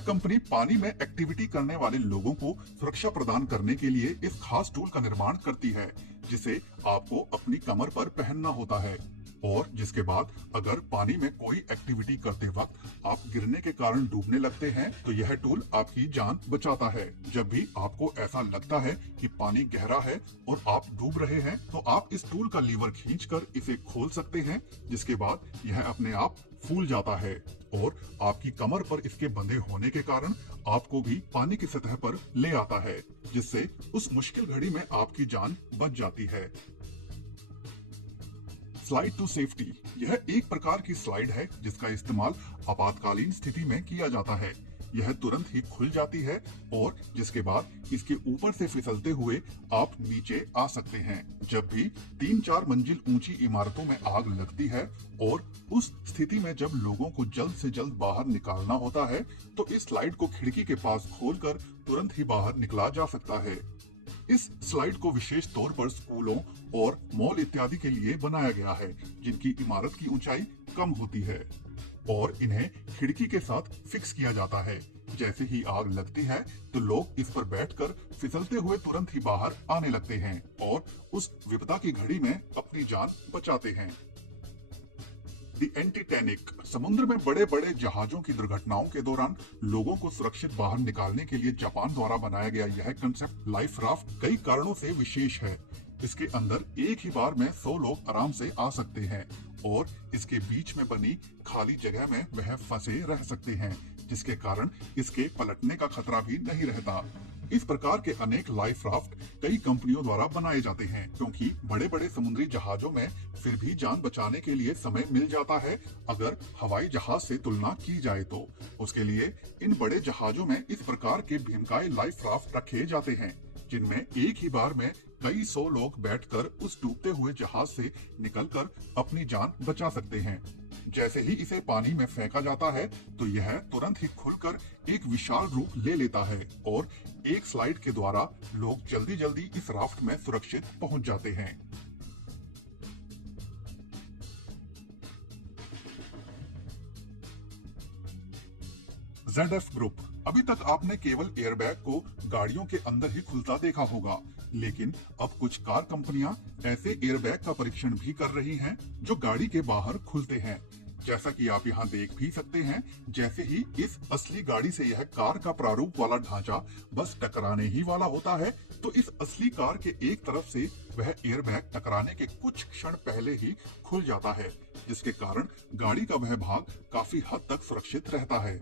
Company पानी में activity करने वाले लोगों को सुरक्षा प्रदान करने के लिए इस खास टूल का निर्माण करती है, जिसे आपको अपनी कमर पर पहनना होता है और जिसके बाद अगर पानी में कोई एक्टिविटी करते वक्त आप गिरने के कारण डूबने लगते हैं तो यह टूल आपकी जान बचाता है। जब भी आपको ऐसा लगता है कि पानी गहरा है और आप डूब रहे हैं तो आप इस टूल का लीवर खींचकर इसे खोल सकते हैं, जिसके बाद यह अपने आप फूल जाता है और आपकी कमर पर इसके बंधे होने के कारण आपको भी पानी की सतह पर ले आता है, जिससे उस मुश्किल घड़ी में आपकी जान बच जाती है। स्लाइड टू सेफ्टी, यह एक प्रकार की स्लाइड है जिसका इस्तेमाल आपातकालीन स्थिति में किया जाता है। यह तुरंत ही खुल जाती है और जिसके बाद इसके ऊपर से फिसलते हुए आप नीचे आ सकते हैं। जब भी 3-4 मंजिल ऊंची इमारतों में आग लगती है और उस स्थिति में जब लोगों को जल्द से जल्द बाहर निकालना होता है तो इस स्लाइड को खिड़की के पास खोलकर तुरंत ही बाहर निकला जा सकता है। इस स्लाइड को विशेष तौर पर स्कूलों और मॉल इत्यादि के लिए बनाया गया है, जिनकी इमारत की ऊंचाई कम होती है और इन्हें खिड़की के साथ फिक्स किया जाता है। जैसे ही आग लगती है तो लोग इस पर बैठकर फिसलते हुए तुरंत ही बाहर आने लगते हैं और उस विपदा की घड़ी में अपनी जान बचाते हैं। दी एंटीटैनिक, समुद्र में बड़े बड़े जहाजों की दुर्घटनाओं के दौरान लोगों को सुरक्षित बाहर निकालने के लिए जापान द्वारा बनाया गया यह कंसेप्ट लाइफ राफ्ट कई कारणों से विशेष है। इसके अंदर एक ही बार में 100 लोग आराम से आ सकते हैं और इसके बीच में बनी खाली जगह में वह फंसे रह सकते हैं, जिसके कारण इसके पलटने का खतरा भी नहीं रहता। इस प्रकार के अनेक लाइफ राफ्ट कई कंपनियों द्वारा बनाए जाते हैं, क्योंकि बड़े बड़े समुद्री जहाजों में फिर भी जान बचाने के लिए समय मिल जाता है अगर हवाई जहाज से तुलना की जाए तो। उसके लिए इन बड़े जहाजों में इस प्रकार के भीमकाय लाइफ राफ्ट रखे जाते हैं, जिनमें एक ही बार में कई 100 लोग बैठकर उस डूबते हुए जहाज से निकलकर अपनी जान बचा सकते हैं। जैसे ही इसे पानी में फेंका जाता है तो यह तुरंत ही खुलकर एक विशाल रूप ले लेता है और एक स्लाइड के द्वारा लोग जल्दी जल्दी इस राफ्ट में सुरक्षित पहुंच जाते हैं। ZF ग्रुप, अभी तक आपने केवल एयरबैग को गाड़ियों के अंदर ही खुलता देखा होगा, लेकिन अब कुछ कार कंपनियां ऐसे एयरबैग का परीक्षण भी कर रही हैं जो गाड़ी के बाहर खुलते हैं। जैसा कि आप यहां देख भी सकते हैं, जैसे ही इस असली गाड़ी से यह कार का प्रारूप वाला ढांचा बस टकराने ही वाला होता है तो इस असली कार के एक तरफ से वह एयरबैग टकराने के कुछ क्षण पहले ही खुल जाता है, जिसके कारण गाड़ी का वह भाग काफी हद तक सुरक्षित रहता है।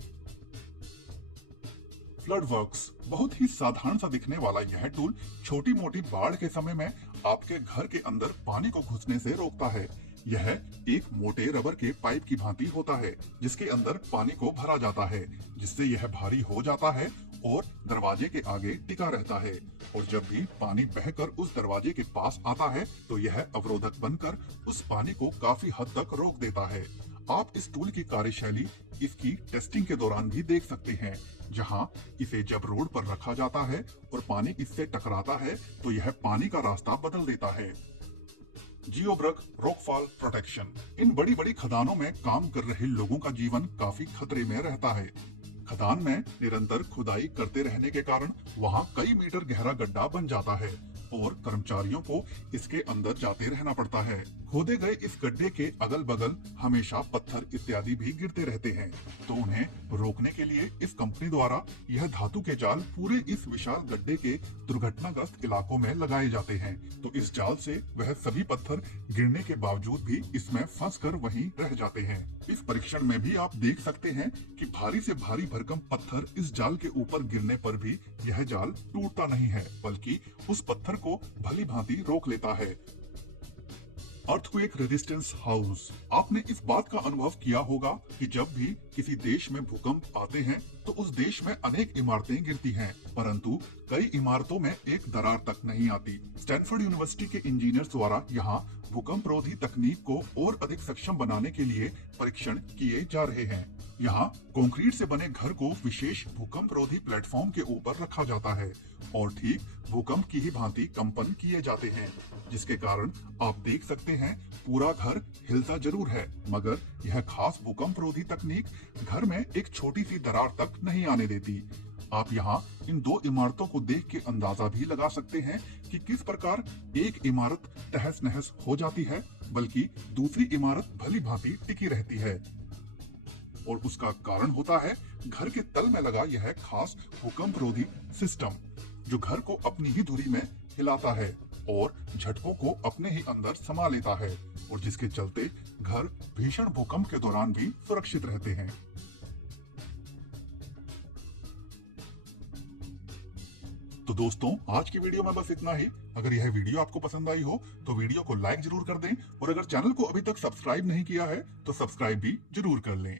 फ्लड वर्क्स, बहुत ही साधारण सा दिखने वाला यह टूल छोटी मोटी बाढ़ के समय में आपके घर के अंदर पानी को घुसने से रोकता है। यह एक मोटे रबर के पाइप की भांति होता है जिसके अंदर पानी को भरा जाता है, जिससे यह भारी हो जाता है और दरवाजे के आगे टिका रहता है और जब भी पानी बहकर उस दरवाजे के पास आता है तो यह अवरोधक बनकर उस पानी को काफी हद तक रोक देता है। आप इस टूल की कार्यशैली इसकी टेस्टिंग के दौरान भी देख सकते हैं, जहां इसे जब रोड पर रखा जाता है और पानी इससे टकराता है तो यह पानी का रास्ता बदल देता है। जियोब्रक रॉकफॉल प्रोटेक्शन, इन बड़ी बड़ी खदानों में काम कर रहे लोगों का जीवन काफी खतरे में रहता है। खदान में निरंतर खुदाई करते रहने के कारण वहां कई मीटर गहरा गड्ढा बन जाता है और कर्मचारियों को इसके अंदर जाते रहना पड़ता है। खोदे गए इस गड्ढे के अगल बगल हमेशा पत्थर इत्यादि भी गिरते रहते हैं, तो उन्हें रोकने के लिए इस कंपनी द्वारा यह धातु के जाल पूरे इस विशाल गड्ढे के दुर्घटनाग्रस्त इलाकों में लगाए जाते हैं। तो इस जाल से वह सभी पत्थर गिरने के बावजूद भी इसमें फंसकर वहीं रह जाते हैं। इस परीक्षण में भी आप देख सकते हैं कि भारी से भारी भरकम पत्थर इस जाल के ऊपर गिरने पर भी यह जाल टूटता नहीं है, बल्कि उस पत्थर को भली भांति रोक लेता है। अर्थक्वेक रेजिस्टेंस हाउस, आपने इस बात का अनुभव किया होगा कि जब भी किसी देश में भूकंप आते हैं तो उस देश में अनेक इमारतें गिरती हैं, परंतु कई इमारतों में एक दरार तक नहीं आती। स्टैनफोर्ड यूनिवर्सिटी के इंजीनियर्स द्वारा यहाँ भूकंप रोधी तकनीक को और अधिक सक्षम बनाने के लिए परीक्षण किए जा रहे हैं। यहाँ कंक्रीट से बने घर को विशेष भूकंप रोधी प्लेटफॉर्म के ऊपर रखा जाता है और ठीक भूकंप की ही भांति कंपन किए जाते हैं, जिसके कारण आप देख सकते हैं पूरा घर हिलता जरूर है, मगर यह खास भूकंप रोधी तकनीक घर में एक छोटी सी दरार तक नहीं आने देती। आप यहाँ इन दो इमारतों को देख के अंदाजा भी लगा सकते हैं कि किस प्रकार एक इमारत तहस नहस हो जाती है, बल्कि दूसरी इमारत भली भांति टिकी रहती है। और उसका कारण होता है घर के तल में लगा यह खास भूकंप रोधी सिस्टम, जो घर को अपनी ही धुरी में हिलाता है और झटकों को अपने ही अंदर समा लेता है, और जिसके चलते घर भीषण भूकंप के दौरान भी सुरक्षित रहते हैं। तो दोस्तों, आज की वीडियो में बस इतना ही। अगर यह वीडियो आपको पसंद आई हो तो वीडियो को लाइक जरूर कर दें, और अगर चैनल को अभी तक सब्सक्राइब नहीं किया है तो सब्सक्राइब भी जरूर कर लें।